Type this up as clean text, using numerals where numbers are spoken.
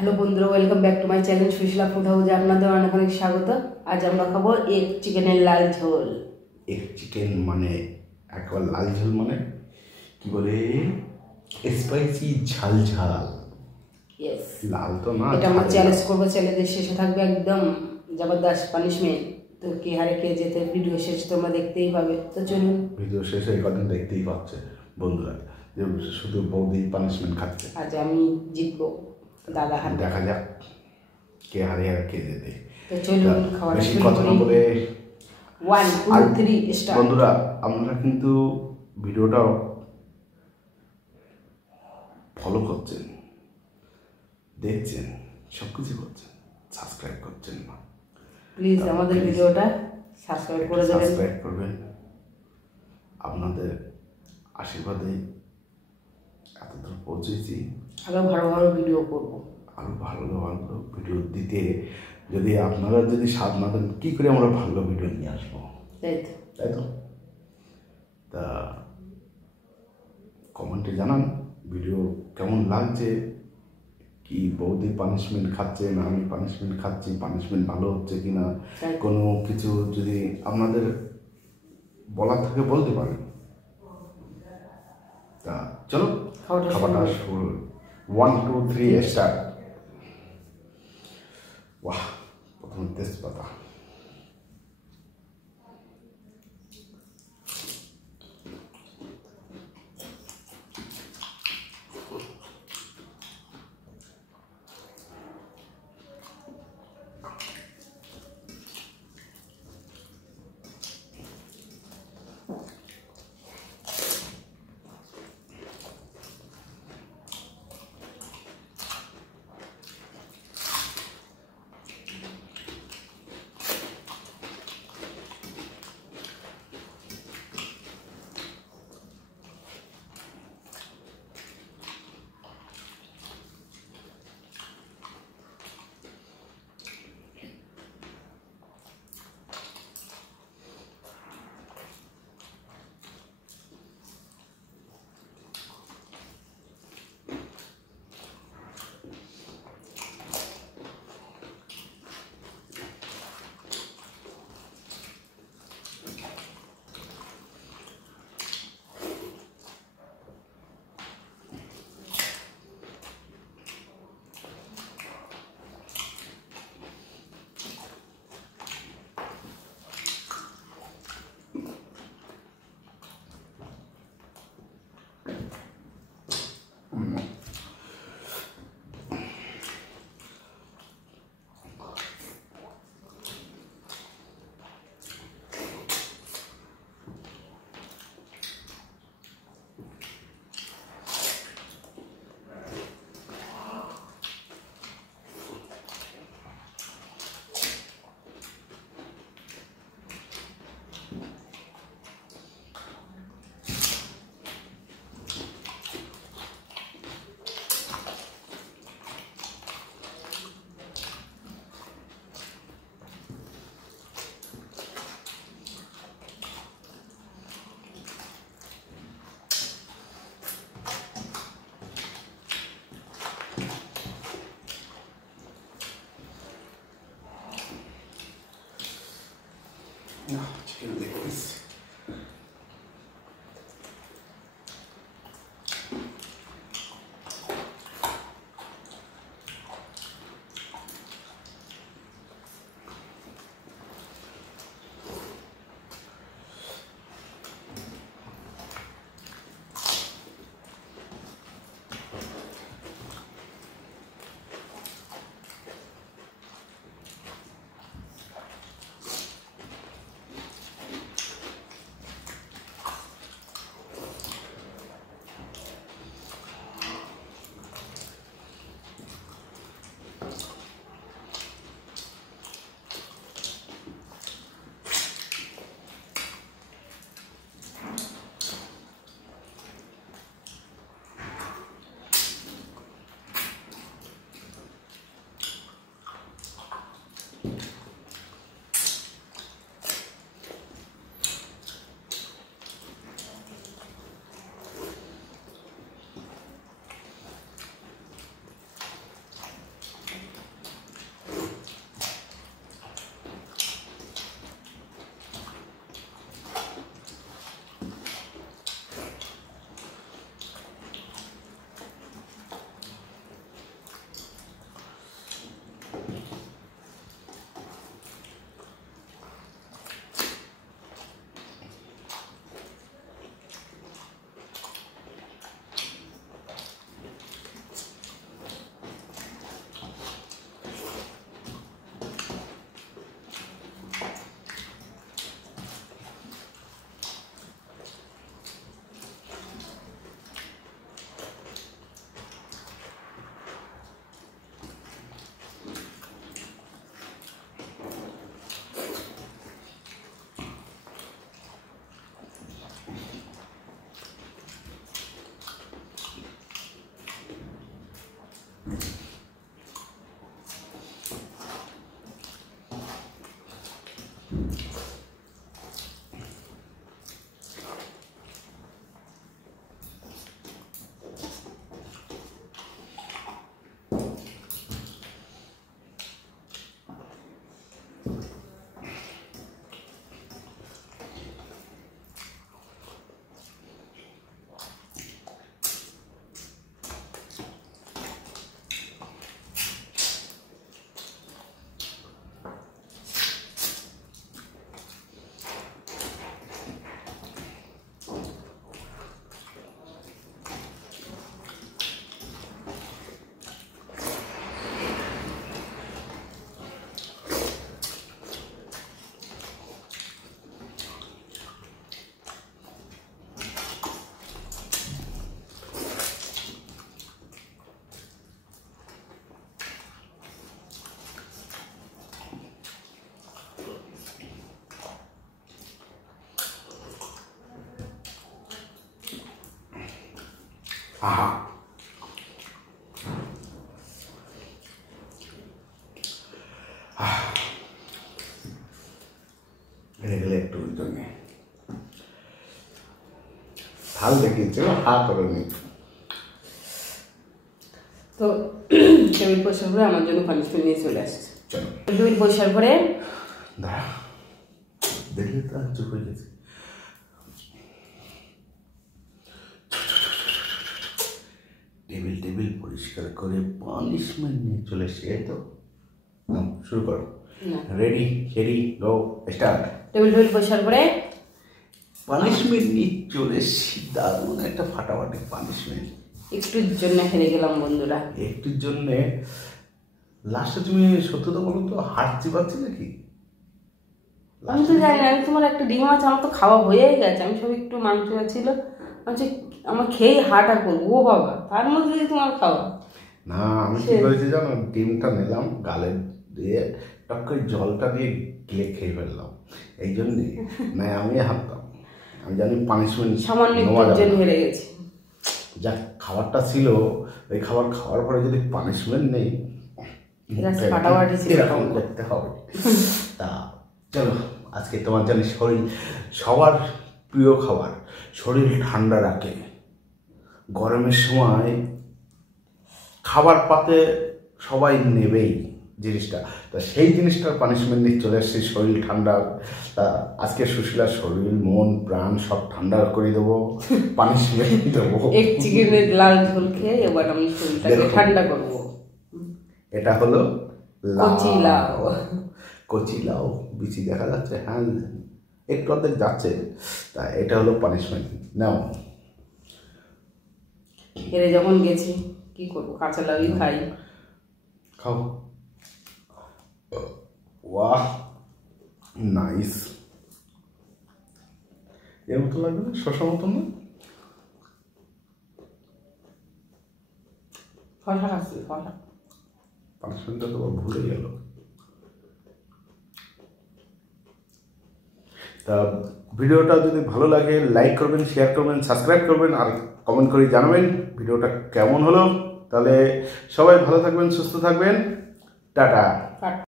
Hello বন্ধুরা, welcome back to my channel Sushila food হাউসে আপনাদের অনেক অনেক স্বাগত। আজ আমরা খাবো এগ চিকেনের লাল ঝোল। এগ চিকেন মানে একবার লাল ঝাল মানে কি বলে স্পাইসি ঝাল ঝাল। ইয়েস, লাল তো না, এটা আমরা চ্যালেঞ্জ করবো, চ্যালেঞ্জের শেষে থাকবে একদম জবরদস্ত পানিশমেন্ট। তো কে হারে কে যেতে ভিডিও শেষে তোমরা দেখতেই পাবে। তো চলুন, ভিডিও শেষে এই কদিন দেখতেই পাচ্ছে বন্ধুরা যে শুধু বৌদি পানিশমেন্ট খাচ্ছে। আজ আমি জিতবো, দাদা হার। দেখা যাক কে হারে আর কে যেতে। তো চলুন খাওয়া বেশি শুরু কথা না করি। বলে 1 2 3 স্টার্ট। বন্ধুরা, আপনারা কিন্তু ভিডিওটা ফলো করছেন, দেখছেন, সব কিছু করছেন, সাবস্ক্রাইব করছেন না। প্লিজ আমাদের ভিডিওটা সাবস্ক্রাইব করে দেবেন। সাবস্ক্রাইব করবেন। আপনাদের আশীর্বাদে এতদূর পৌঁছেছি। আরো ভালো ভালো ভিডিও করবো, আরও ভালো ভালো ভিডিও দিতে যদি আপনারা যদি সাথ না দেন, কী করে আমরা ভালো ভিডিও নিয়ে আসবো? তাই তো। তা কমেন্টে জানান ভিডিও কেমন লাগছে, কি বৌদি পানিশমেন্ট খাচ্ছে না আমি পানিশমেন্ট খাচ্ছি, পানিশমেন্ট ভালো হচ্ছে কি না, কোনো কিছু যদি আপনাদের বলার থাকে বলতে পারেন। তা চলো খাবারটা শুরু। 1 2 3 স্টার্ট। বাহ, প্রথমে তেজপাতা, আহা, গেলে একটু জন্য থাল দেখিয়েছে হা করেনি। তো টেবিল পরিষ্কার করে আমার জন্য পানিশমেন্ট নিয়ে চলে আসছে। চলো টেবিল পরিষ্কার করে দাঁড়া, দেখলে তো চুপ হয়ে গেছে। টেবিল পরিষ্কার করে পানিশমেন্ট নিয়ে চলে এসে, এই তো শুরু করো। Ready go start. টেবিল পরিষ্কার করে পানিশমেন্ট নিয়ে চলে এসেছি, দারুণ একটা ফাটাফাটি পানিশমেন্ট। একটুর জন্য হেরে গেলাম বন্ধুরা, একটুর জন্যে। লাস্টে তুমি সত্যি তো বলো তো, হাত চিবাচ্ছি নাকি? আমি তো জানি না, আমি তোমার একটা ডিম আছে, আমার তো খাওয়া হয়েই গেছে। আমি সব একটু মাংস ছিল, আমার খেয়েই হাঁটা করবো। ও বাবা, তার মধ্যে যদি তোমার খাওয়া না। আমি কি করেছি জানো, ডিমটা নিলাম, গালে দিয়ে টক করে জলটা দিয়ে গিলে খেয়ে ফেললাম। এই জন্যে না আমি হাঁটতাম, আমি জানি পানিশমেন্ট সামান্য একটুর জন্য হেরে গেছি। যা খাবারটা ছিল, ওই খাবার খাওয়ার পরে যদি পানিশমেন্ট নেই, এরকম করতে হবে। তা চলো, আজকে তোমার জানি শরীর সবার প্রিয় খাবার, শরীর ঠান্ডা রাখে। গরমের সময় খাবার পাতে সবাই নেবেই জিনিসটা, তা সেই জিনিসটার পানিশমেন্ট নিয়ে চলে এসেছি, শরীর ঠান্ডা। তা আজকে সুশীলার শরীর মন প্রাণ সব ঠান্ডা করে দেবো, পানিশমেন্ট দেবো। এক চিকেনের লাল ঝোল খেয়ে এবার আমি শরীরটাকে ঠান্ডা করবো। এটা হলো কচি লাউ। কচি লাউ বিচি দেখা যাচ্ছে, হ্যাঁ একটু অর্ধেক যাচ্ছে। তা এটা হলো পানিশমেন্ট, নাও। হেরে যখন গেছি কি করবো, কাঁচা লাউই খাই। খাও। ওয়াহ, নাইস। এর মতো লাগবে না, শশা মতন না? ফসা খাচ্ছি, ফসা। পানিশমেন্টটা তো ভুলে গেল। তা ভিডিওটা যদি ভালো লাগে লাইক করবেন, শেয়ার করবেন, সাবস্ক্রাইব করবেন, আর কমেন্ট করে জানাবেন ভিডিওটা কেমন হলো। তাহলে সবাই ভালো থাকবেন, সুস্থ থাকবেন, টাটা।